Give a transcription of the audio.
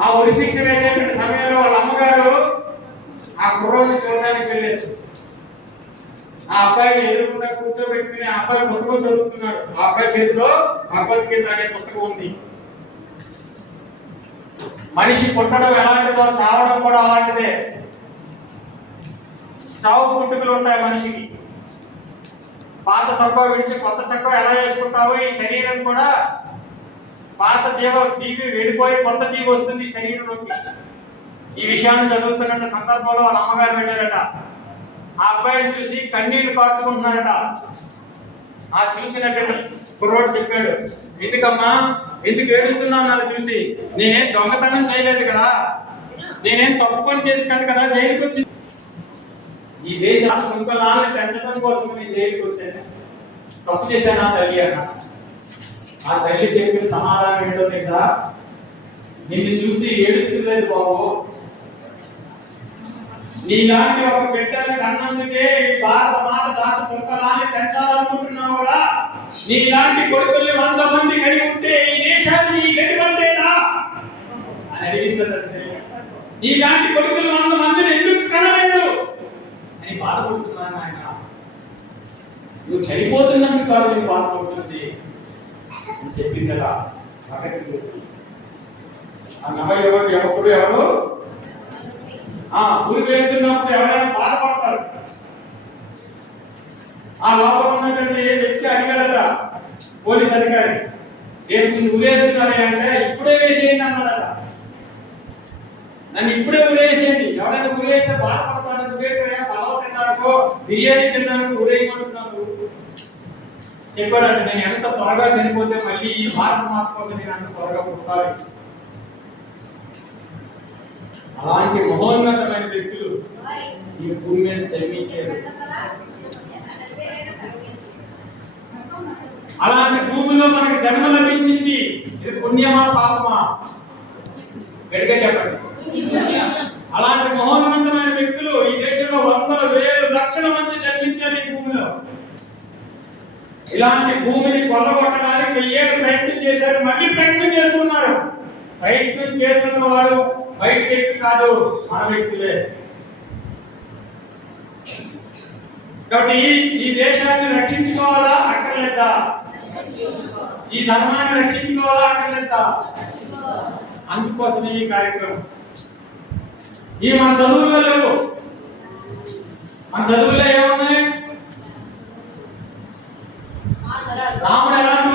ఆ ఉరి శిక్ష వేసేటువంటి సమయంలో వాళ్ళ అమ్మగారు ఆ కుర్రోడిని చూడడానికి వెళ్ళారు. ఆ అబ్బాయిని ఎదురుకుండా కూర్చోబెట్టుకుని ఆ అబ్బాయి పుస్తకం చదువుతున్నాడు. ఆ అబ్బాయి చేతిలో భగవద్గీత అనే పుస్తకం ఉంది. మనిషి పుట్టడం ఎలాంటిదో చావడం కూడా అలాంటిదే. చావు పుట్టుకలు ఉంటాయి మనిషికి. పాత చొక్కా విడిచి కొత్త చొక్కా ఎలా వేసుకుంటావో ఈ శరీరం కూడా పాత జీవి వెళ్ళిపోయి కొత్త జీవి వస్తుంది శరీరంలోకి. ఈ విషయాన్ని చదువుతున్న సందర్భంలో వాళ్ళ అమ్మగారు వెళ్ళారట. ఆ అబ్బాయిని చూసి కన్నీళ్లు కార్చుకుంటున్నారట. ఆ చూసినట్టు కుర్రోడు చెప్పాడు, ఎందుకమ్మా ఎందుకు ఏడుస్తున్నావు నన్ను చూసి? నేనేం దొంగతనం చేయలేదు కదా, నేనేం తప్పు పని చేసి కాదు కదా జైలుకి వచ్చి. ఈ దేశ సుంకలాన్ని పెంచడం కోసం నేను జైలుకి వచ్చాను. తప్పు చేశానా తల్లి అన్న. ఆ తల్లి చెప్పిన సమాధానం ఏంటో తెలుసా? నిన్ను చూసి ఏడుస్తులేదు బాబు, నీలాంటి ఒక బిడ్డను కన్నందుకే ఈ భారత మాత దాస సుంకలాన్ని పెంచాలనుకుంటున్నావు కూడా. నీలాంటి కొడుకుల్ని 100 మంది కలిగి ఉంటే ఈ దేశాన్ని నీ గతిపడేనా అని అడిగిందంటే, నీలాంటి కొడుకులు 100 మందిని ఎందుకు కనలేదు అని బాధపడుతున్నాను ఆయన. నువ్వు చనిపోతున్నందుకు కాదు నేను బాధపడుతుంది అని చెప్పింది కదా భగత్ సింగ్. ఆ నవ ఎవరు ఊరి వెళ్తున్నప్పుడు ఎవరైనా బాధపడతారు. ఆ లోపల ఉన్నటువంటి వ్యక్తి అడిగాడట పోలీస్ అధికారి, రేపు ఉరేస్తున్నారే అంటే ఇప్పుడే వేసేయండి అన్నాడట. నన్ను ఇప్పుడే ఉరేసేయండి, ఎవరైనా ఉరేస్తే బాధపడతాను. పలావ్ తిన్నానుకో బిర్యానీ తిన్నాను ఉరేయమంటున్నాను చెప్పాడట. నేను ఎంత త్వరగా చనిపోతే మళ్ళీ ఈ భారత మాత కోసం నేను అంత త్వరగా పుట్టాలి. అలాంటి మహోన్నతమైన వ్యక్తులు ఈ భూమి మీద జన్మించారు. అలాంటి భూమిలో మనకి జన్మ లభించింది. ఇది పుణ్యమా పాపమా? గట్టిగా చెప్పండి. అలాంటి మహోన్నతమైన వ్యక్తులు ఈ దేశంలో 100,000 లక్షల మంది జన్మించారు ఈ భూమిలో. ఇలాంటి భూమిని కొల్లగొట్టడానికి 1000 ఏళ్ళు ప్రయత్నం చేశారు, మళ్ళీ ప్రయత్నం చేస్తున్నారు. ప్రయత్నం చేస్తున్న వాడు బయట వ్యక్తి కాదు, మన వ్యక్తులే. కాబట్టి ఈ దేశాన్ని రక్షించుకోవాలా అక్కర్లేదా? ఈ ధర్మాన్ని రక్షించుకోవాలా అక్కర్లేదా? అందుకోసమే ఈ కార్యక్రమం. ఈ మన చదువుల్లో లేవు. మన చదువుల్లో ఏమున్నాయి? రాముడు ఎలాంటి